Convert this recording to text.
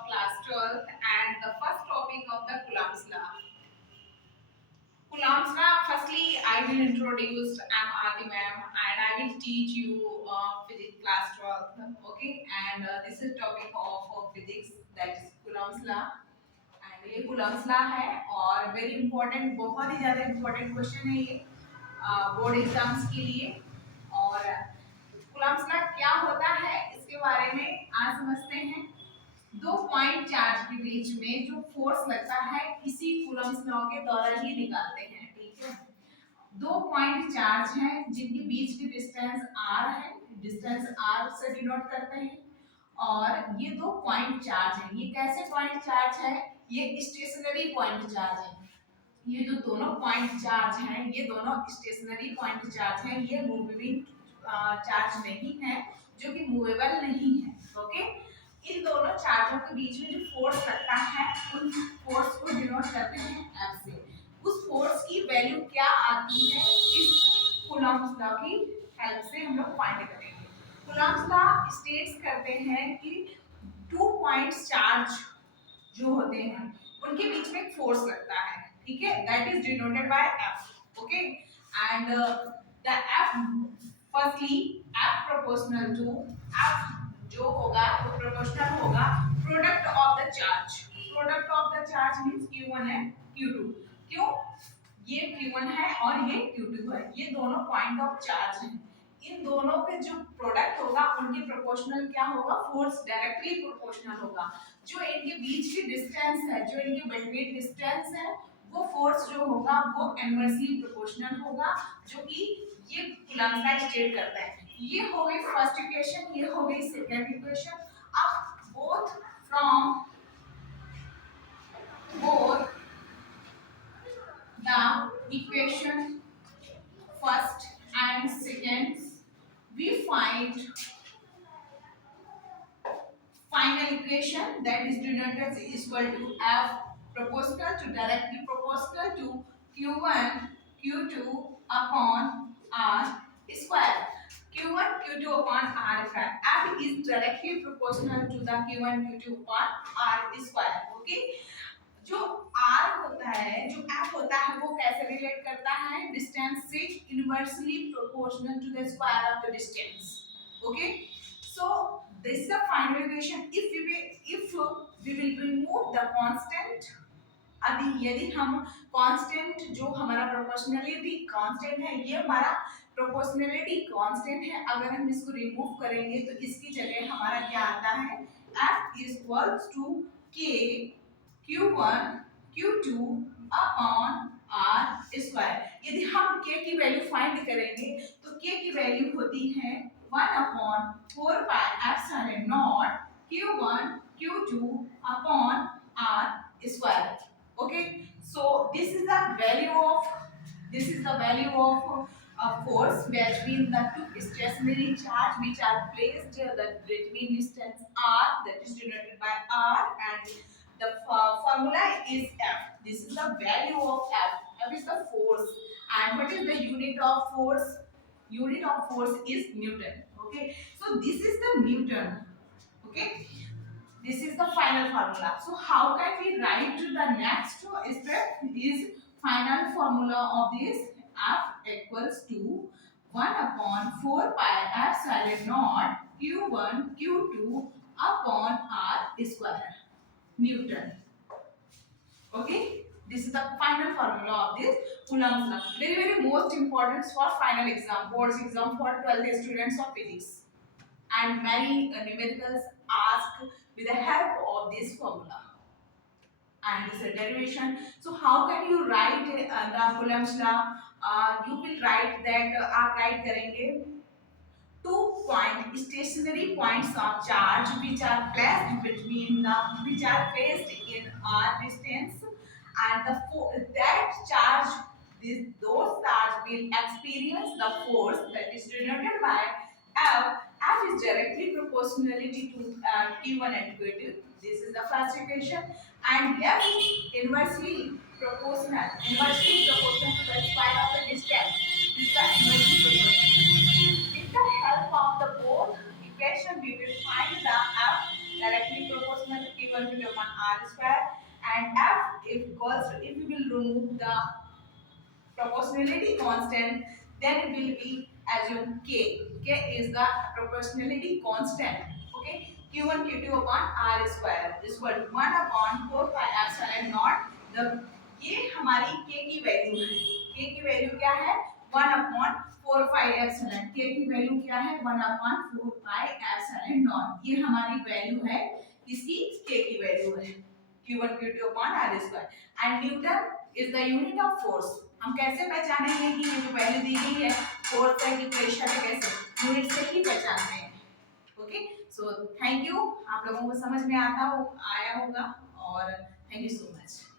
of class 12th and the first topic of the Coulomb's law. Coulomb's law, firstly, I will introduce, I'm Adi ma'am, and I will teach you physics class 12th, okay? And this is topic of physics, that is Coulomb's law. And ये coulombs law है और very important, बहुत ही ज़्यादा important question है ये board exams के लिए। और कुलम्स लॉ क्या होता है इसके बारे में आज समझते हैं। दो पॉइंट चार्ज के बीच में जो फोर्स लगता है इसी कुलम्स लॉ के द्वारा ही निकालते हैं, ठीक है। दो पॉइंट चार्ज हैं जिनके बीच की डिस्टेंस r है, डिस्टेंस r से डिनोट करते हैं। और ये दो पॉइंट चार्ज है, ये कैसे पॉइंट चार्ज है, ये स्टेशनरी पॉइंट चार्ज है। ये जो दोनों पॉइंट चार्ज हैं ये दोनों स्टेशनरी पॉइंट चार्ज हैं, ये मूविंग चार्ज नहीं है, जो कि मूवेबल नहीं है, ओके। इन दोनों चार्जों के बीच में जो फोर्स लगता है उन फोर्स को डिनोट करते हैं F से। उस फोर्स की वैल्यू क्या आती है इस कूलम्ब्स लॉ की हेल्प से हम लोग फाइंड करेंगे। कूलम्ब्स लॉ स्टेट्स करते हैं कि टू पॉइंट्स चार्ज जो होते हैं उनके बीच में एक फोर्स लगता है, ठीक है, that is denoted by F, okay. And the F firstly F proportional to F जो होगा वो प्रोपोर्शनल होगा product of the charge. Product of the charge means Q1 है Q2। क्यों, ये Q1 है और ये Q2 है, ये दोनों पॉइंट ऑफ चार्ज हैं। इन दोनों के जो प्रोडक्ट होगा उनके प्रोपोर्शनल क्या होगा, फोर्स डायरेक्टली प्रोपोर्शनल होगा। जो इनके बीच की डिस्टेंस है, जो इनके बिटवीन डिस्टेंस है, वो फोर्स जो होगा वो इनवर्सली प्रोपोर्शनल होगा, जो कि ये कूलम्ब का स्टेट करता है। ये हो गई फर्स्ट इक्वेशन, ये हो गई सेकंड इक्वेशन। अब both from both the equation first and second we find final equation that is denoted is equal to F proportional to directly proportional to Q1 Q2 upon R square। Q1 Q2 upon R square, F is directly proportional to the Q1 Q2 upon R square, okay। जो R होता है, जो F होता है वो कैसे रिलेट करता है, डिस्टेंस से inversely proportional to the square of the distance, okay. So this is the final equation. If we will remove the constant, यदि हम कांस्टेंट जो हमारा प्रोपोर्शनलिटी कांस्टेंट है, ये हमारा प्रोपोर्शनलिटी कांस्टेंट है, अगर हम इसको रिमूव करेंगे तो इसकी जगह हमारा क्या आता है, F is equals to K Q1 Q2 upon R square. यदि हम K की वैल्यू फाइंड करेंगे तो K की वैल्यू होती है 1 अपॉन 4 pi epsilon not Q1 Q2 upon R square, okay। So this is the value of force between the two stationary charge which are placed that between distance R, that is denoted by R, and the formula is F. This is the value of F. F is the force, and what is the unit of force? Unit of force is Newton, okay। So this is the Newton, okay। This is the final formula. So how can we write the next step is final formula of this F equals to 1 upon 4 pi epsilon naught Q1 Q2 upon R square Newton, okay। This is the final formula of this Coulomb's law, very most important for final exam, boards exam for 12th students of physics, and many numericals asked with the help of this formula and this derivation. So how can you write the Coulomb's law? You will write that आप write करेंगे two point stationary points of charge which are placed in r distance, and that charge, those charge will experience the force that is denoted by F. F is directly proportionality to Q1 and Q2. This is the first equation, and F is inversely proportional to the square of the distance. This is the inversely proportional. With the help of the both equation, we will find the F directly proportional to Q1 Q1 Q2 upon R square, and F if equals to, if you will remove the proportionality constant, then it will be assume K. K is the proportionality constant. Okay, Q1 Q2 upon R square is equal to 1 upon 4 pi epsilon naught. The ये हमारी K की वैल्यू है. K की वैल्यू क्या है? 1 upon 4 pi epsilon. K की वैल्यू क्या है? 1 upon 4 pi epsilon naught. ये हमारी वैल्यू है. इसकी K की वैल्यू है Q1 Q2 upon R square. And Newton is the unit of force. हम कैसे पहचानेंगे कि ये जो वैल्यू दी गई है फोर्स है कि प्रेशर है, कैसे यूनिट से ही पहचानते हैं. Okay, so thank you. आप लोगों को समझ में आता हो आया होगा और थैंक यू सो मच.